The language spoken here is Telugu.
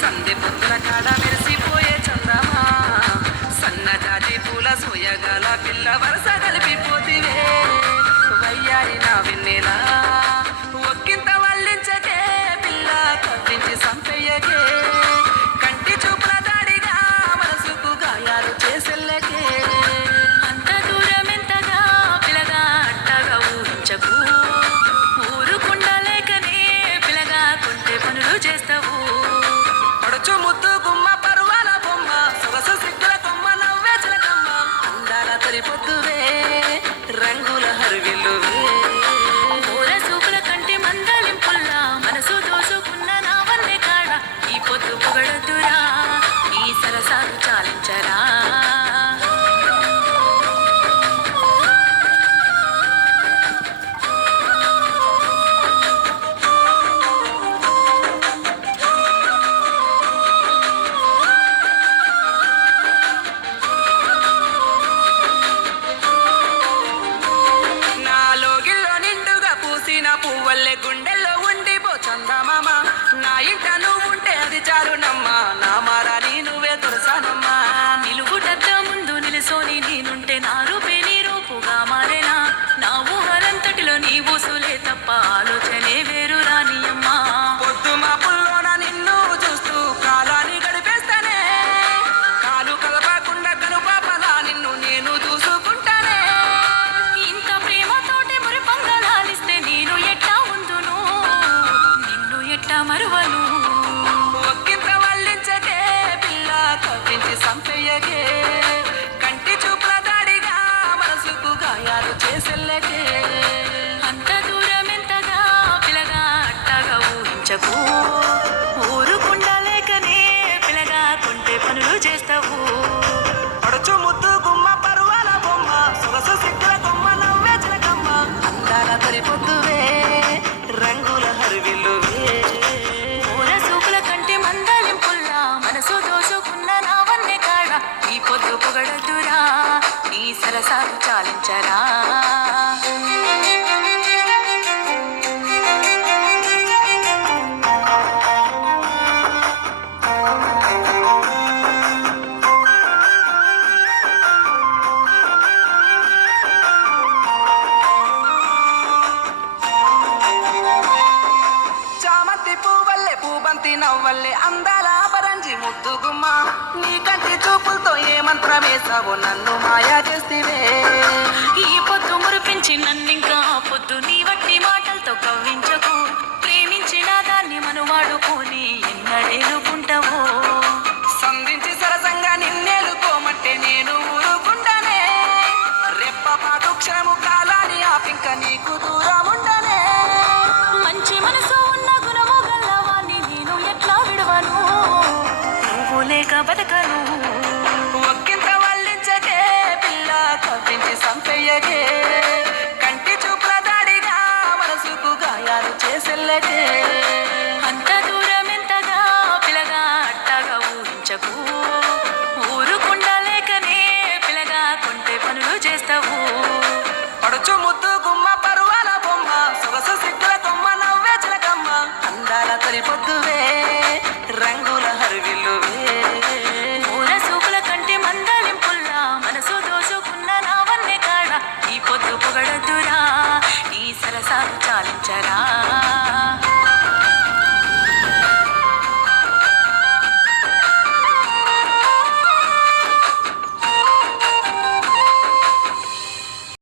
సందె పొద్దుల కాడ మెరిసిపోయే చందమా సన్నజాజి పూల సోయగాల పిల్ల వరస కలిపిపోతివే వయ్యారి నా వెన్నెలా ఒక్కింత వల్లించకే పిల్ల కవ్వించి సంపెయ్యకే కంటి చూపుల దాడిగా మనసుకు గాయాలు చేసెల్లకే అంత దూరం ఎంతగా పిలగా అట్టగా ఊహించకు ఊరుకుండలేకనే పిలగా కొంటే పనులు చేస్తావు పడుచు ముద్దు గుమ్మ పరువాల బొమ్మ సొగసు సిగ్గుల కొమ్మ నవ్వే చిలకమ్మ అందాల తొలి పొద్దువే రంగుల హరివిల్లువే ఊర సూపుల కంటి మందలింపుల్లా మనసు దోసుకున్న నా వన్నె కాడ ఈ పొద్దు పొగడద్దురా ఈ సరసాలు చాలించరా నాలోగిల్లో నిండుగా పూసిన పువ్వల్లే గుండెల్లో ఉండిపో చందమామ నా ఇంట నువ్వుంటే అది చాలునమ్మా నా మారాని నువ్వే దొరసానమ్మా నిలువుటద్ద ముందు నిలుసోని నేనుంటే నా రూపే నీ రూపుగా మారేనా నా ఊహలంతటిలో నీ ఊసులే తప్ప ఆలోచనే వేరు రానియమ్మా పొద్దు మా పుల్లోన నిన్ను చూస్తూ కాలాన్ని గడిపేస్తానే కాలు కలపకుండా కనుపాపలా నిన్ను నేను చూసుకుంటానే ఇంత ప్రేమతోటి మురి పొంగలాలిస్తే నేను ఎట్టా ఉందును నిన్ను ఎట్టా మరువను ఒక్కింత వల్లించకే పిల్ల కవ్వించి సంపెయ్యకే కంటి చూపుల దాడిగా మనసుకు గాయాలు చేసెల్లకే అంత దూరం ఎంతగా పిలగా అట్టగా ఊహించకు ఊరుకుండలేకనే పిలగా కొంటే పనులు చేస్తావు పడుచు ముద్దు గుమ్మ పరువాల బొమ్మ సొగసు సిగ్గుల కొమ్మ నవ్వే చిలకమ్మ అందాల తొలి పొద్దువే రంగుల హరివిల్లువే ఊర సూపుల కంటి మందలింపుల్లా మనసు దోసుకున్న నా వన్నె కాడ ఈ పొద్దు పొగడద్దురా ఈ సరసాలు చాలించరా చామంతి పువ్వల్లే పూబంతి నవ్వల్లే అందాల పరంజి ముద్దు గుమ్మ నీ కంటి చూపులతో ఏ మంత్రమేసావో నన్ను మాయా చేస్తేవే ఈ పొద్దు మురిపించి నన్నింకా పొద్దు నీ వట్టి మాటలతో కవ్వించకు ప్రేమించిన దాన్ని మనువాడుకొని ఎన్నడేలుకుంటావో సంధించి సరసంగా నిన్నేలుకోమంటే నేను ఊరుకుంటానే రెప్పపాటు క్షణము కాలాన్ని ఆపింక నీకు దూరముండనే మంచి మనసు ఉన్న గుణము గల్లవాన్ని నేను ఎట్లా విడవను నువ్వు లేక బతకను ఒక్కింత వల్లించకే పిల్ల కవ్వించి సంపెయ్యకే కంటి చూపుల దాడిగా మనసుకు గాయాలు చేసెల్లకే అంత దూరం ఎంతగా పిలగా అట్టగా ఊహించకు ఊరుకుండలేకనే పిలగా కొంటే పనులు చేస్తావు పడుచు ముద్దు గుమ్మ పరువాల బొమ్మ సొగసు సిగ్గుల కొమ్మ నవ్వే చిలకమ్మ అందాల తొలి పొద్దువే రంగుల హరివిల్లువే ఊర సూపుల కంటి మందలింపుల్లా మనసు దోసుకున్న నా వన్నె కాడ ఈ పొద్దు పొగడద్దురా ఈ సరసాలు చాలించరా